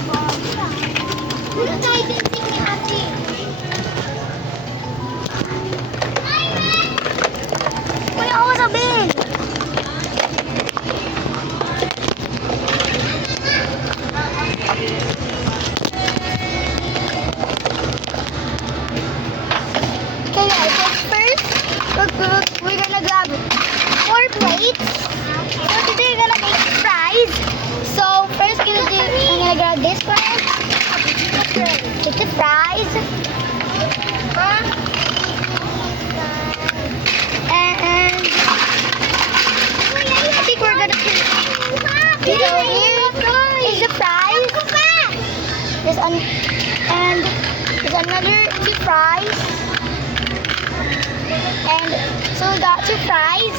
Kuya, ako sabihin. Okay guys, so first, we're gonna grab 4 plates. So today we're gonna make fries. So first, I'm gonna grab this one. Chicken fries. And I think we're gonna put here is the fries. And there's another 2 fries. And so we got 2 fries.